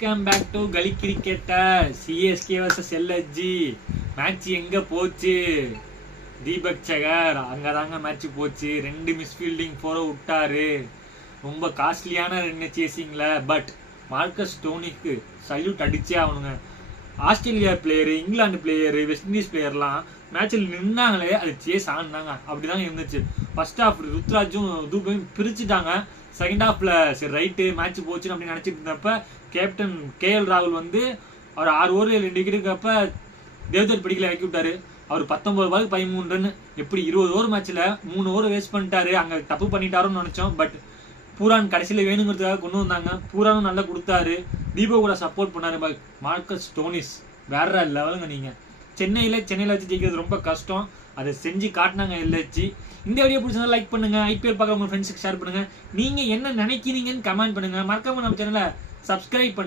Welcome back to கலி cricketer. CSK versus LSG match எங்க போச்சு? தீபக் சகர் அங்கதாங்க மேட்ச் போச்சு. 2 மிஸ்ஃபீல்டிங் 4 விட்டாரு. ரொம்ப காஸ்ட்லியான 2 சேசிங்ல. பட் மார்க்கஸ் டோனிக்கு சல்யூட் அடிச்சே ஆகணுங்க. ஆஸ்திரேலியா பிளேயரு, இங்கிலாந்து பிளேயரு, வெஸ்ட் இண்டீஸ் பிளேயர்லாம் மேட்சில் நின்னாங்களே, அது சேஸ் ஆனாங்க. அப்படிதாங்க இருந்துச்சு. ஃபர்ஸ்ட் ஹாஃப் ருத்ராஜும் தூபையும் பிரிச்சுட்டாங்க. செகண்ட் ஹாஃப்ல சரி ரைட்டு மேட்ச் போச்சுன்னு அப்படின்னு நினைச்சிட்டு இருந்தப்ப கேப்டன் KL ராகுல் வந்து அவர் 6 ஓவர் 2 விக்கெட்டுக்கப்ப தேவ்தத் படிக்கல இறக்கி விட்டாரு. அவர் 19 பாலுக்கு 13 ரன். எப்படி 20 ஓவர் மேட்ச்ல 3 ஓவர் வேஸ்ட் பண்ணிட்டாரு. அங்க தப்பு பண்ணிட்டாருன்னு நினைச்சோம். பட் பூரான் கடைசியில வேணுங்கிறதுக்காக கொண்டு வந்தாங்க. பூரானும் நல்லா கொடுத்தாரு. தீபக் கூட சப்போர்ட் பண்ணாரு. மார்க்கஸ் டோனிஸ் வேற லெவலுங்க. நீங்க சென்னையில வச்சு ஜெயிக்கிறது ரொம்ப கஷ்டம். அதை செஞ்சு காட்டினாங்க எல்எஸ்ஜி. இந்த வீடியோ பிடிச்சதா லைக் பண்ணுங்க. IPL பார்க்க உங்க ஃப்ரெண்ட்ஸுக்கு ஷேர் பண்ணுங்க. நீங்க என்ன நினைக்கிறீங்கன்னு கமெண்ட் பண்ணுங்க. மறக்காம நம்ம சேனலை சப்ஸ்கிரைப் பண்ணுங்க.